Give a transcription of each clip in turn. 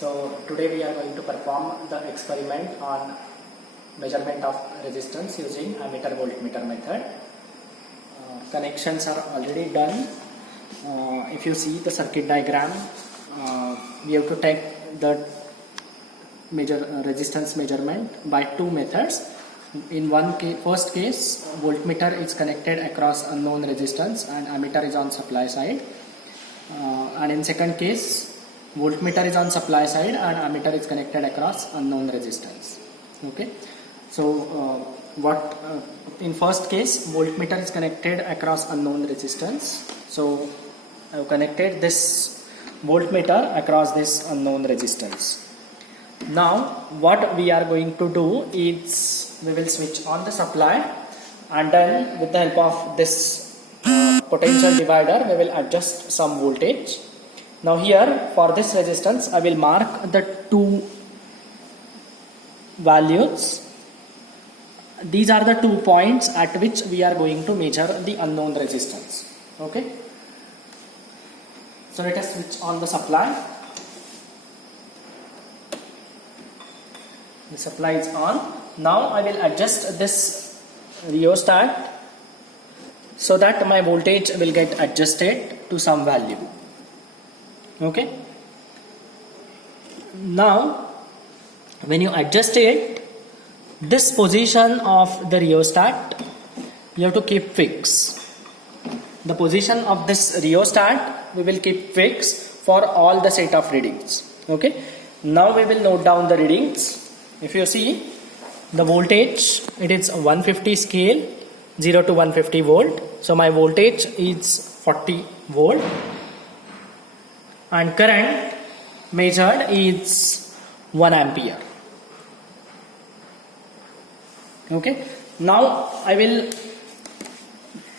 So today we are going to perform the experiment on measurement of resistance using ammeter voltmeter method. Connections are already done. If you see the circuit diagram, we have to take the resistance measurement by two methods. In first case, voltmeter is connected across unknown resistance and ammeter is on supply side. And in second case, voltmeter is on supply side and ammeter is connected across unknown resistance. Okay, so in first case, voltmeter is connected across unknown resistance. So I have connected this voltmeter across this unknown resistance. Now what we are going to do is we will switch on the supply, and then with the help of this potential divider we will adjust some voltage. Now here for this resistance I will mark the two values. These are the 2 points at which we are going to measure the unknown resistance. Okay, so let us switch on the supply. The supply is on. Now I will adjust this rheostat so that my voltage will get adjusted to some value. Okay, now when you adjust it, this position of the rheostat you have to keep fixed. The position of this rheostat we will keep fixed for all the set of readings. Okay, now we will note down the readings. If you see the voltage, it is 150 scale, 0 to 150 volt. So my voltage is 40 volt and current measured is 1 ampere. Okay, now I will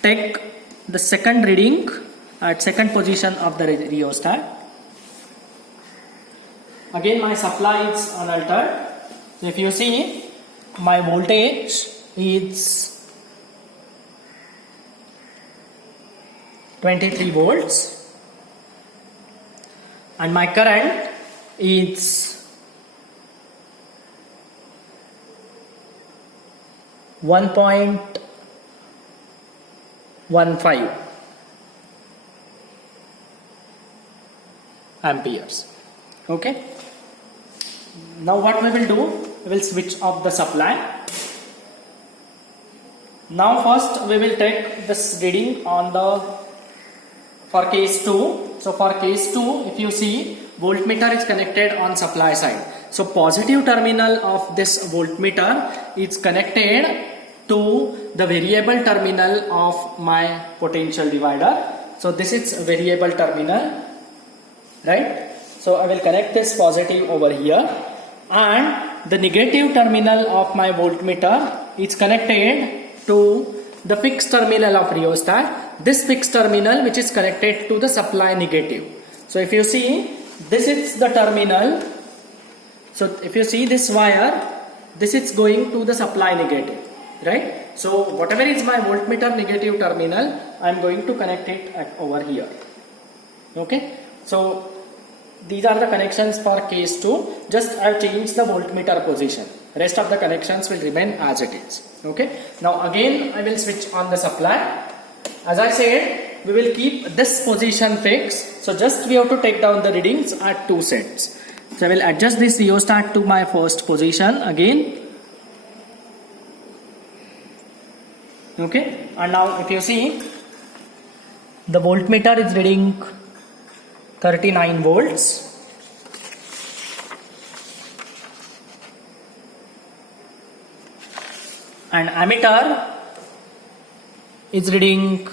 take the second reading at second position of the rheostat. Again my supply is unaltered. So if you see, my voltage is 23 volts and my current is 1.15 amperes. Okay, now what we will do, we will switch off the supply. Now first we will take this reading on for case 2. So for case 2, if you see, voltmeter is connected on supply side. So positive terminal of this voltmeter is connected to the variable terminal of my potential divider. So this is variable terminal, right? So I will connect this positive over here, and the negative terminal of my voltmeter is connected to the fixed terminal of rheostat. This fixed terminal which is connected to the supply negative. So if you see, this is the terminal. So if you see this wire, this is going to the supply negative, right? So whatever is my voltmeter negative terminal, I am going to connect it over here. Okay, so these are the connections for case 2. Just I have changed the voltmeter position. Rest of the connections will remain as it is. Okay, now again I will switch on the supply. As I said, we will keep this position fixed. So just we have to take down the readings at 2 sets. So I will adjust this rheostat to my first position again. Okay, and now if you see, the voltmeter is reading 39 volts and ammeter is reading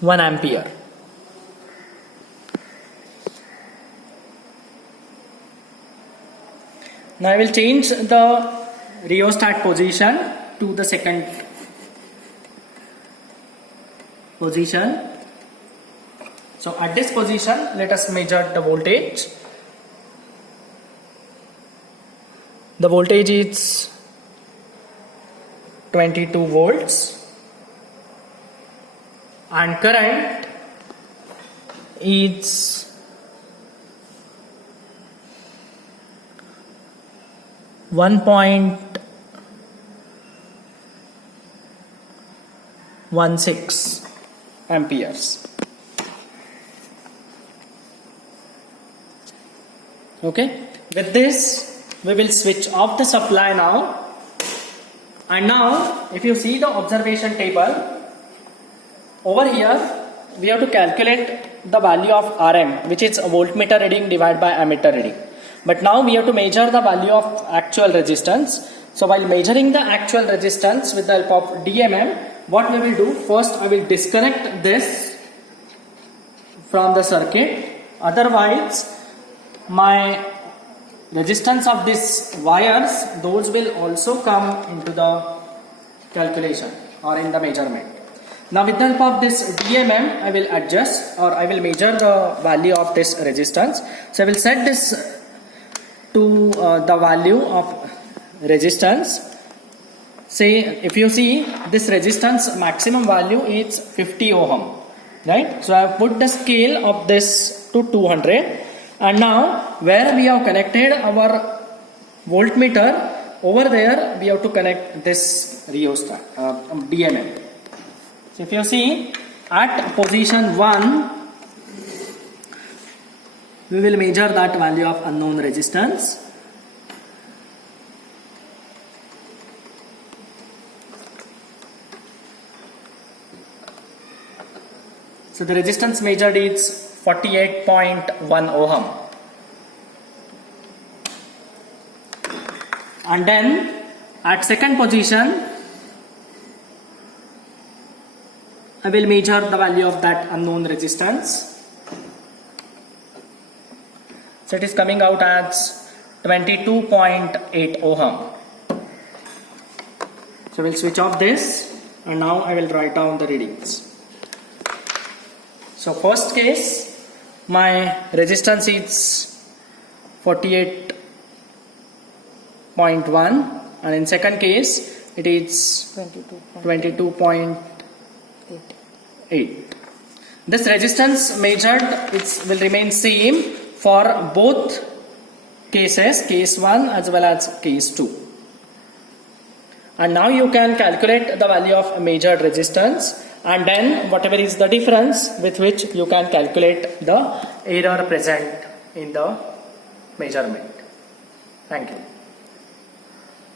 1 ampere. Now I will change the rheostat position to the second position. So at this position, let us measure the voltage. The voltage is 22 volts and current is 1.16 amperes. Okay, with this we will switch off the supply now. And now if you see the observation table, over here we have to calculate the value of RM, which is a voltmeter reading divided by ammeter reading. But now we have to measure the value of actual resistance. So while measuring the actual resistance with the help of DMM, what we will do, first I will disconnect this from the circuit. Otherwise my resistance of these wires, those will also come into the calculation or in the measurement. Now with the help of this DMM, I will adjust or I will measure the value of this resistance. So I will set this to the value of resistance. Say if you see this resistance maximum value is 50 ohm, right? So I have put the scale of this to 200. And now where we have connected our voltmeter, over there we have to connect this rheostat, DMM. So if you see at position 1, we will measure that value of unknown resistance. So the resistance measured is 48.1 ohm. And then at second position, I will measure the value of that unknown resistance. So it is coming out as 22.8 ohm. So we'll switch off this and now I will write down the readings. So first case, my resistance is 48.1 and in second case it is 22.8. This resistance measured will remain same for both cases, case 1 as well as case 2. And now you can calculate the value of measured resistance, and then whatever is the difference with which you can calculate the error present in the measurement. Thank you.